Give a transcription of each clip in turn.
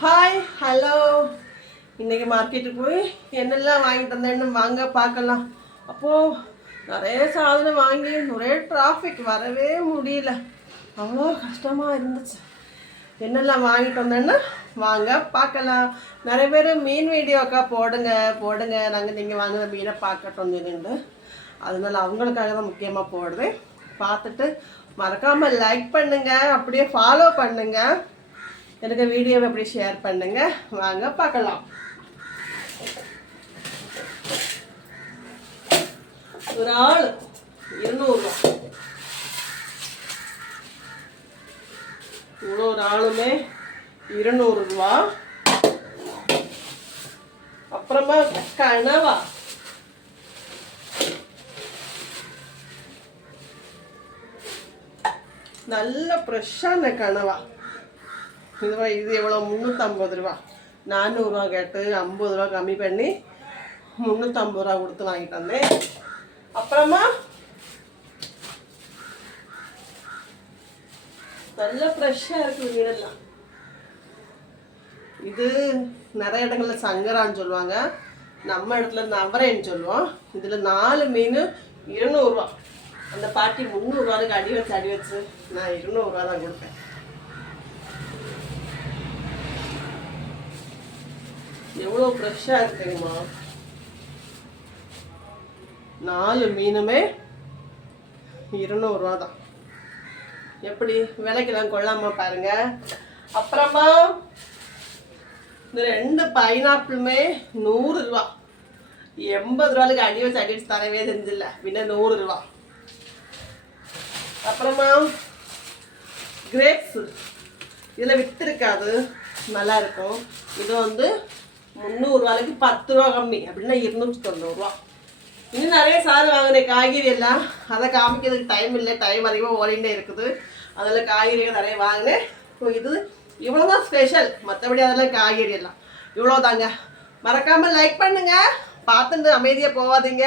Hi hello. இன்றைக்கி மார்க்கெட்டுக்கு போய் என்னெல்லாம் வாங்கிட்டு வந்தேன்னு வாங்க பார்க்கலாம். அப்போது நிறைய சாதனம் வாங்கி ஒரே டிராஃபிக், வரவே முடியல, அவ்வளோ கஷ்டமாக இருந்துச்சு. என்னெல்லாம் வாங்கிட்டு வந்தேன்னு வாங்க பார்க்கலாம். நிறைய பேர் மீன் வீடியோக்கா போடுங்க நாங்கள் நீங்கள் வாங்குகிற மீனை பார்க்கட்டும் சொல்லிட்டு, அதனால அவங்களுக்காக தான் முக்கியமாக போடுறேன். பார்த்துட்டு மறக்காமல் லைக் பண்ணுங்கள், அப்படியே ஃபாலோ பண்ணுங்கள், எனக்கு வீடியோவை அப்படி ஷேர் பண்ணுங்க. வாங்க பார்க்கலாம். ஒரு ஆள் 200 ரூபா. இவ்வளோ ஒரு ஆளுமே 200 ரூபா. அப்புறமா கனவா, நல்ல ஃப்ரெஷ்ஷான கனவா. இது எவ்வளோ? 350 ரூபா. 400 ரூபா கேட்டு 50 ரூபா கம்மி பண்ணி 350 ரூபா கொடுத்து வாங்கிட்டு வந்தேன். அப்புறமா நல்ல ஃப்ரெஷ்ஷாக இருக்குது மீனெல்லாம். இது நிறைய இடங்களில் சங்கரான்னு சொல்லுவாங்க, நம்ம இடத்துல நவரேன்னு சொல்லுவோம். இதில் 4 மீன் 200 ரூபா. அந்த பாட்டி 300 ரூபாய்க்கு அடி வச்சு நான் 200 ரூபா தான் கொடுப்பேன். எவ்வளோ ஃப்ரெஷ்ஷாக இருக்குங்கம்மா. 4 மீனுமே 200 ரூபா தான். எப்படி விலைக்கெல்லாம் கொள்ளாமல் பாருங்க. அப்புறமா இந்த 2 பைனாப்பிளுமே 100 ரூபா. 80 ரூபாய்க்கு அடி வச்சு தரவே செஞ்சில்ல, பின்ன 100 ரூபா. அப்புறமா கிரேப்ஸ் இதில் விற்றுருக்காது, நல்லா இருக்கும். இது 300 ரூபாய்க்கு 10 ரூபா கம்மி, அப்படின்னா 290 ரூபா. இன்னும் நிறைய சாதம் வாங்கினேன், காய்கறி எல்லாம். அதை காமிக்கிறதுக்கு டைம் இல்லை, டைம் அதிகமாக ஓடிண்டே இருக்குது. அதில் காய்கறிகள் நிறைய வாங்கினேன். இப்போ இது இவ்வளோதான் ஸ்பெஷல், மற்றபடி அதெல்லாம் காய்கறி எல்லாம் இவ்வளோ தாங்க. மறக்காமல் லைக் பண்ணுங்கள், பார்த்துட்டு அமைதியாக போகாதீங்க,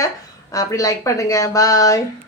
அப்படி லைக் பண்ணுங்கள். பாய்.